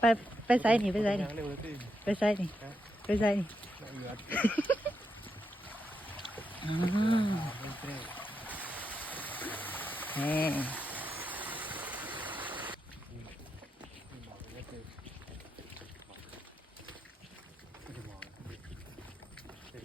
ไปไปไซส์นี่ไปไซส์นี่เร็วเลยสิไปไซส์นี่ไปไซส์นี่น่าเอือด อืม ไม่เต้ แหม่ ไม่บอกเลยว่าเต้ไม่ได้บอกเต้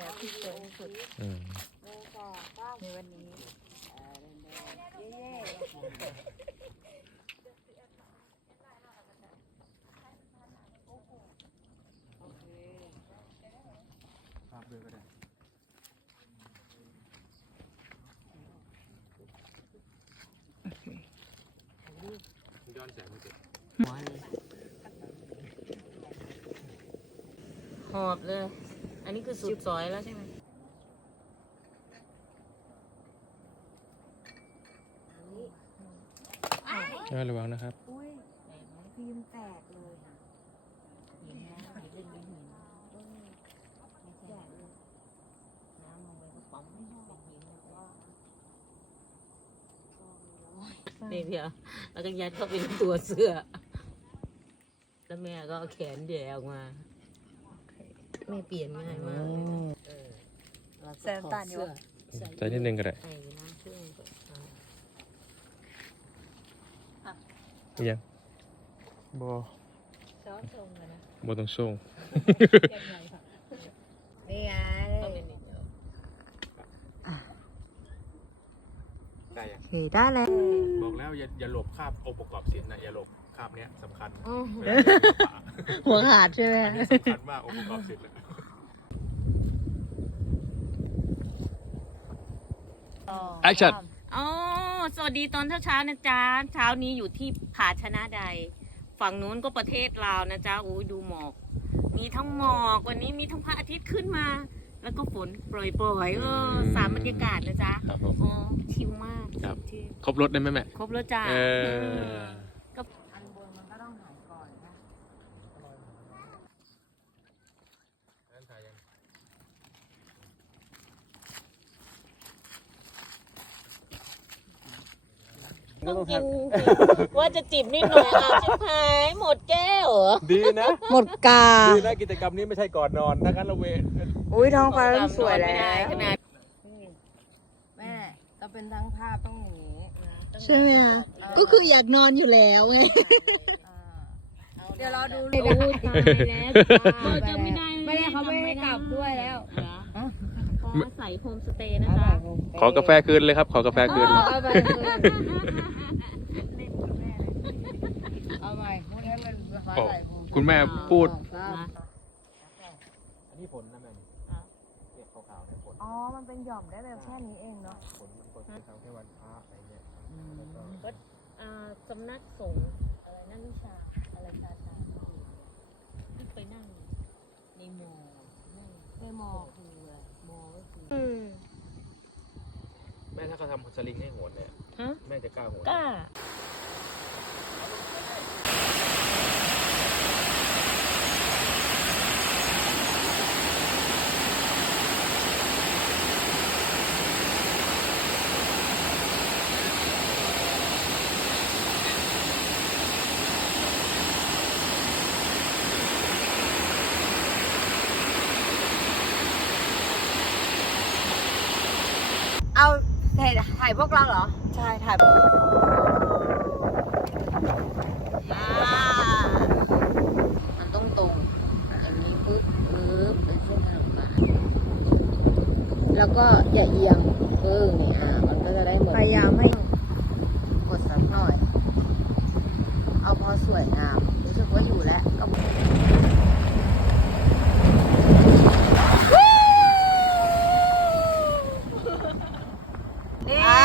ในแบบที่สวยที่สุดอืมในวันนี้ภาพด้วยก็ได้ย้อนแสงไม่เจ็บหอบเลย อันนี้คือสุดซอยแล้วใช่ไหมระวังนะครับอุ้ยฟิล์มแตกเลยค่ะหินนะหินเป็นหินหินต้นไม่ใช่น้ำลงไปกระป๋องเป็นหินว่านี่เดียวแล้วก็ยัดเข้าไปในตัวเสื้อ แล้วแม่ก็เอาแขนแย่ออกมา แม่เปลี่ยนง่ายมากเลยนะเออเราก็ถอดเสื้อใจนิดนึงก็ได้ใส่นะเครื่องก็อ่ายังบอซ้อนตรงเลยนะบอต้องส่งแก้มใหญ่ค่ะนี่ไงก็เป็นนิดเดียวได้ยังโอเคได้แล้วบอกแล้วอย่าอย่าหลบคาบองค์ประกอบเสียงนะอย่าหลบคาบเนี้ยสำคัญอ๋อเวลาเดินเข้าป่าหัวขาดใช่ไหมอันนี้สำคัญมากองค์ประกอบเสียงเลย Action อ๋อสวัสดีตอนเช้าๆนะจ๊ะ เช้านี้อยู่ที่ผาชนะใด ฝั่งนู้นก็ประเทศลาวนะจ๊ะอุ้ยดูหมอก มีทั้งหมอกวันนี้มีทั้งพระอาทิตย์ขึ้นมา แล้วก็ฝนโปรยๆเออสามบรรยากาศนะจ๊ะครับผม อ๋อชิลมากครับชิลครบรถได้ไหมแม่ครบแล้วจ้ะเอออันบนมันก็ต้องหายก่อนนะ ก็ต้องกิทนว่าจะจิบนิดหน่อยอะชิบหายหมดแก้วเหรอำดีนะหมดกาดีนะกิจกรรมนี้ไม่ใช่ก่อนนอนถ้างั้นเราเวอุ้ยท้องฟ้าเริ่มสวยแล้ไม่ได้วขนาดแม่เราเป็นทั้งภาพต้องอย่างนี้ใช่ไหมคะก็คืออยากนอนอยู่แล้วไงอ่าเดี๋ยวเราดูโอ้ยตายแล้วเราจะไม่ได้ไม่ได้เขาไม่ให้กลับด้วยแล้วเหรอขอใส่โฮมสเตย์นะจ๊ะขอกาแฟคืนเลยครับ ขอกาแฟคืน เอาไปคืนเอาใหม่พวกนี้มันฟ้าใสผม คุณแม่พูดสามอันนี้ผลนะแม่เก็บขาวๆเนี่ยผลอ๋อ มันเป็นหย่อมได้แบบแค่นี้เองเนาะผลมันผลเป็นทางแค่วันพระอะไรเงี้ยอ่าสำนักสงฆ์อะไรนั่นวิชาอะไรชาชาที่ไปนั่งในมอนั่งในหมอกคืออะไรมอก็คืออืมแม่ถ้าเขาทำสลิงให้โหนเนี่ยฮะแม่จะกล้าโหนกล้า เอาถ่ายถ่ายพวกเราเหรอ ใช่ถ่ายมันต้องตรงอย่างนี้ปึ๊บปึ๊บเป็นเส้นทางมา แล้วก็อย่าเอียงเออนี่อะมันก็จะจะได้หมดพยายามให้กดสักหน่อย เอาพอสวยงามรู้สึกว่าอยู่แล้วก็อ่า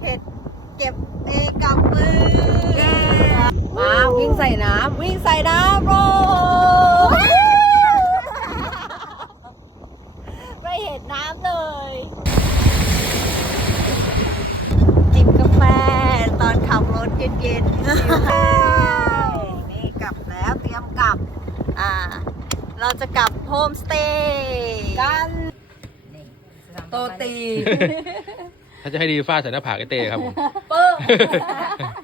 เห็ดเก็บเองกับมือ มาวิ่งใส่น้ำวิ่งใส่น้ำโร ไม่เห็ นน้ำเลย จิบกาแฟตอนขับรถเย็นๆนี่กลับแล้วเตรียมกลับ อ่า เราจะกลับโฮมสเตย์กันนี่โตตี ถ้าจะให้ดีฟาดใส่หน้าผากไอเต้ครับผมเปิ้ง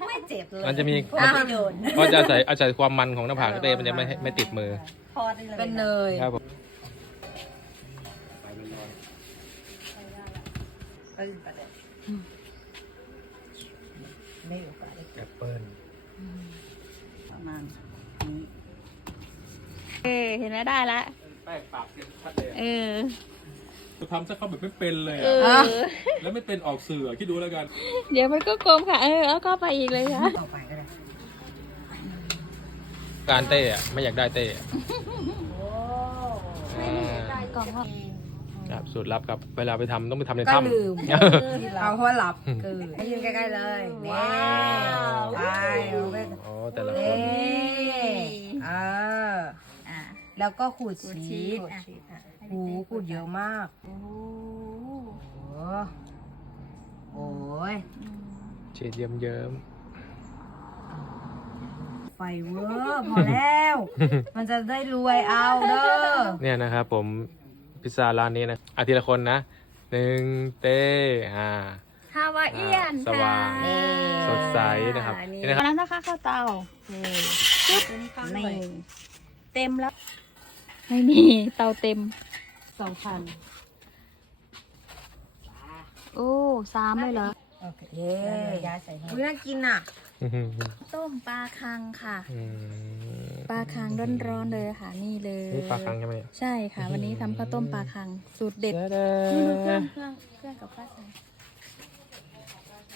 ไม่เจ็บเลยมันจะมีอะไม่โดนเพราะจะอาศัยอาศัยความมันของหน้าผากไอเต้มันจะไม่ให้ไม่ติดมือ พอได้เลยเป็นเนยครับผม ไม่อยู่กับแอปเปิ้ลประมาณนี้เออเห็นไหมได้ละแป้งปากเต็มชัดเลยเออจะทำซะเขาแบบไม่เป็นเลยเออะอแล้วไม่เป็นออกสื่อคิดดูแล้วกัน เดี๋ยวมันก็กลมค่ะ เออเอาก็ไปอีกเลยค่ะต่อไปก็ได้การเต้อะไม่อยากได้เต้อะอ่ากล่อง ครับสูตรลับครับเวลาไปทำต้องไปทำในก็ถ้ำลืม เอาหัวหลับคือให้ยืนใกล้ๆเลยนี่ว้าว ไปเอาไปโอ้แต่ละคเอ๊นเอออะแล้วก็ขูดชีสอะหูขูดเยอะมากโอ้โอ้ยเฉดเยิ้มเยิ้มไฟเวอร์พอแล้ว มันจะได้รวยเอาเด้อๆเนี่ยนะครับผม พิซซ่าร้านนี้นะอาทีละคนนะหนึ่งเต้อ่า ฮาวาเอียนสว่าง ค่ะสดใสนะครับนี่นะครับอันนั้นนะคะข้าวเตาจุ๊บนี่เต็มแล้วไม่มีเตาเต็มสองพันโอ้สามเลยเหรอโอเคเย้ย้ายใส่ให้ อุ๊ยน่ากินอะต้มปลาคังค่ะ อืม ปลาคังร้อนๆเลยค่ะนี่เลยนี่ปลาคังใช่ไหมเนี่ยใช่ค่ะ วันนี้ทำข้าวต้มปลาคังสูตรเด็ดแช่นี่ดูเคแดรื่องเครื่องเครื่องกับป้าใส่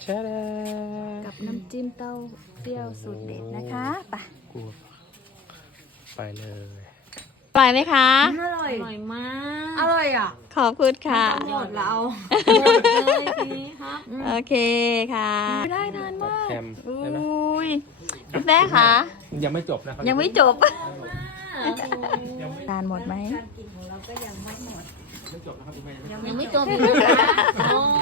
แช่แดกับน้ำจิ้มเต้าเปรี้ยวสูตรเด็ดนะคะไปกูไปเลยปล่อยไหมคะ อร่อยอร่อยมาก อร่อยอะ ขอบคุณค่ะหมดแล้วเลยทีนี้ครับโอเคค่ะ ได้ทานมากแฮมอุ้ได้ไหมยคุณแม่คะ ยังไม่จบนะครับยังไม่จบ ทานหมดไหมไม่จบนะครับคุณแม่ยังไม่จบอีกนะคะ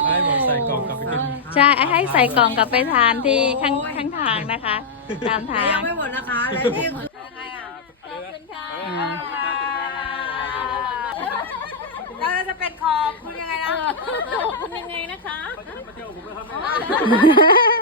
ให้ผมใส่กล่องกลับไปกินใช่ให้ใส่กล่องกลับไปทานที่ข้างข้างทางนะคะ ตามทางยังไม่หมดนะคะ และนี่คืออะไรอะขอบคุณค่ะแล้วจะเป็นขอบคุณยังไงนะคุณยังไงนะคะ มาเที่ยวผมไปทำ